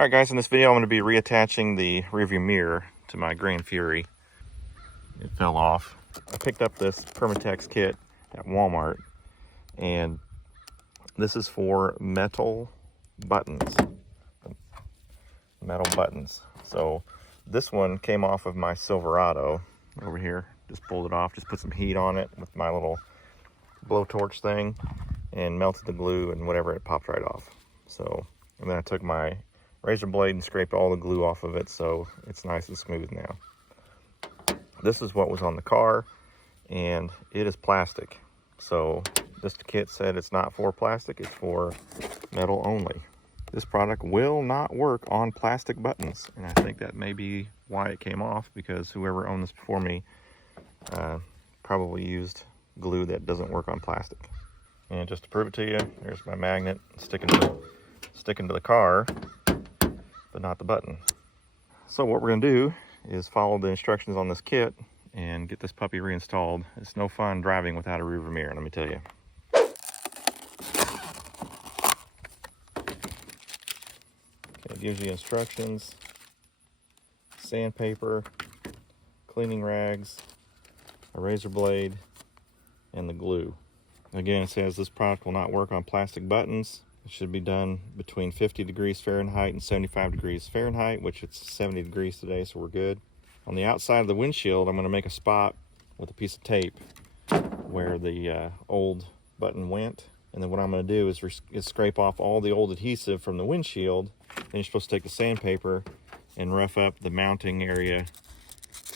Alright guys, in this video I'm going to be reattaching the rearview mirror to my Gran Fury. It fell off. I picked up this Permatex kit at Walmart, and this is for metal buttons. So this one came off of my Silverado over here. Just pulled it off, just put some heat on it with my little blowtorch thing and melted the glue and whatever, it popped right off. So, and then I took my razor blade and scraped all the glue off of it, so it's nice and smooth now. This is what was on the car, and it is plastic. So this kit said it's not for plastic, it's for metal only. This product will not work on plastic buttons, and I think that may be why it came off, because whoever owned this before me probably used glue that doesn't work on plastic. And just to prove it to you, there's my magnet sticking to the car, but not the button. So what we're going to do is follow the instructions on this kit and get this puppy reinstalled. It's no fun driving without a rearview mirror, let me tell you. Okay, it gives you instructions, sandpaper, cleaning rags, a razor blade, and the glue. Again, it says this product will not work on plastic buttons. It should be done between 50 degrees Fahrenheit and 75 degrees Fahrenheit, which it's 70 degrees today, so we're good. On the outside of the windshield, I'm going to make a spot with a piece of tape where the old button went. And then what I'm going to do is scrape off all the old adhesive from the windshield. Then you're supposed to take the sandpaper and rough up the mounting area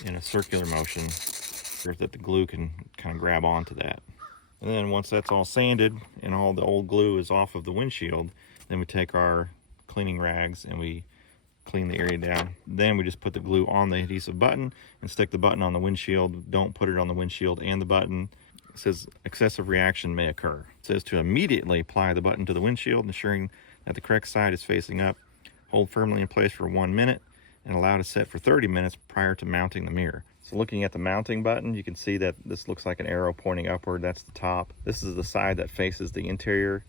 in a circular motion so that the glue can kind of grab onto that. And then once that's all sanded and all the old glue is off of the windshield, then we take our cleaning rags and we clean the area down. Then we just put the glue on the adhesive button and stick the button on the windshield. Don't put it on the windshield and the button. It says excessive reaction may occur. It says to immediately apply the button to the windshield, ensuring that the correct side is facing up. Hold firmly in place for 1 minute and allow to set for 30 minutes prior to mounting the mirror. So looking at the mounting button, you can see that this looks like an arrow pointing upward. That's the top. This is the side that faces the interior,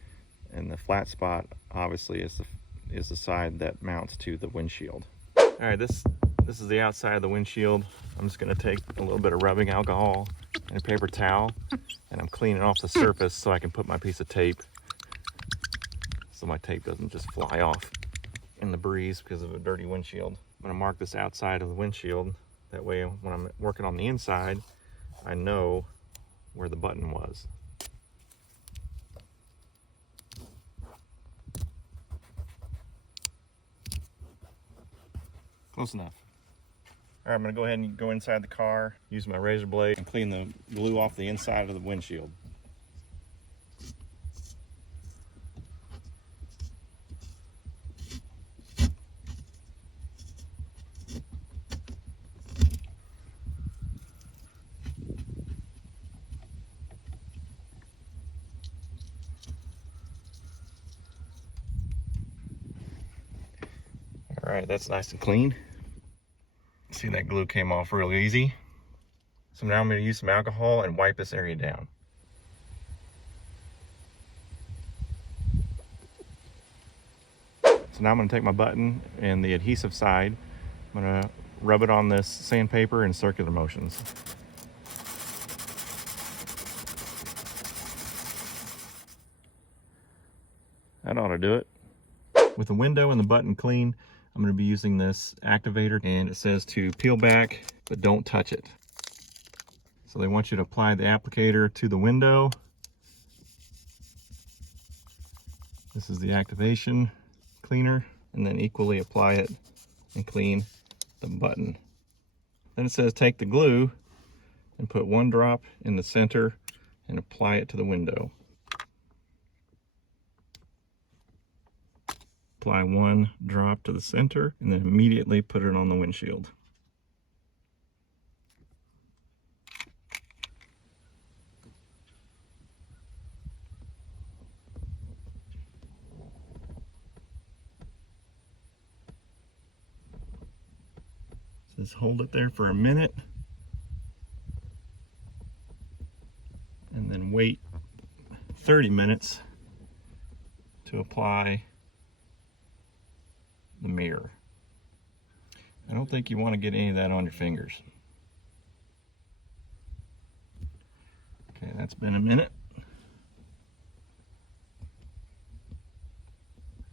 and the flat spot obviously is the side that mounts to the windshield. All right, this is the outside of the windshield. I'm just going to take a little bit of rubbing alcohol and a paper towel, and I'm cleaning off the surface so I can put my piece of tape, so my tape doesn't just fly off in the breeze because of a dirty windshield. I'm going to mark this outside of the windshield. That way, when I'm working on the inside, I know where the button was. Close enough. All right, I'm going to go ahead and go inside the car, use my razor blade, and clean the glue off the inside of the windshield. All right, that's nice and clean. See, that glue came off real easy. So now I'm going to use some alcohol and wipe this area down. So now I'm going to take my button and the adhesive side. I'm going to rub it on this sandpaper in circular motions. That ought to do it. With the window and the button clean, I'm going to be using this activator, and it says to peel back, but don't touch it. So they want you to apply the applicator to the window. This is the activation cleaner, and then equally apply it and clean the button. Then it says take the glue and put 1 drop in the center and apply it to the window. Apply 1 drop to the center and then immediately put it on the windshield. Just hold it there for a minute and then wait 30 minutes to apply the mirror. I don't think you want to get any of that on your fingers. Okay, that's been a minute.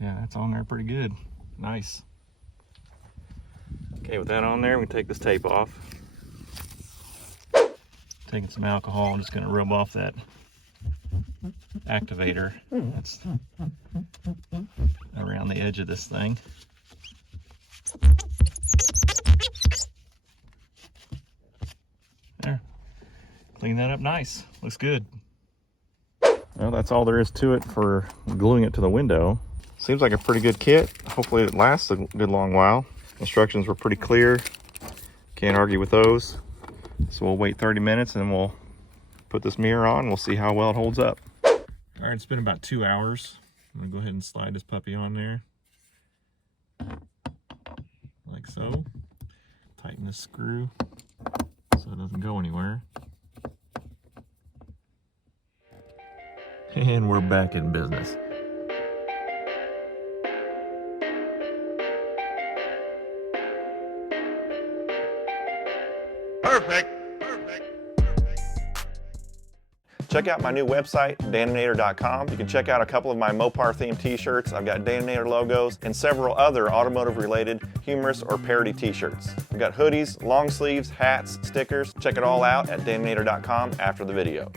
Yeah, that's on there pretty good. Nice. Okay, with that on there, we can take this tape off. Taking some alcohol, I'm just going to rub off that activator that's around the edge of this thing. There. Clean that up nice. Looks good. Well, that's all there is to it for gluing it to the window. Seems like a pretty good kit. Hopefully it lasts a good long while. Instructions were pretty clear. Can't argue with those. So we'll wait 30 minutes and we'll put this mirror on. We'll see how well it holds up. All right, it's been about 2 hours. I'm gonna go ahead and slide this puppy on there. Like so. Tighten this screw so it doesn't go anywhere. And we're back in business. Perfect. Check out my new website, danonator.com. You can check out a couple of my Mopar themed t-shirts. I've got Danonator logos and several other automotive related humorous or parody t-shirts. I've got hoodies, long sleeves, hats, stickers. Check it all out at danonator.com after the video.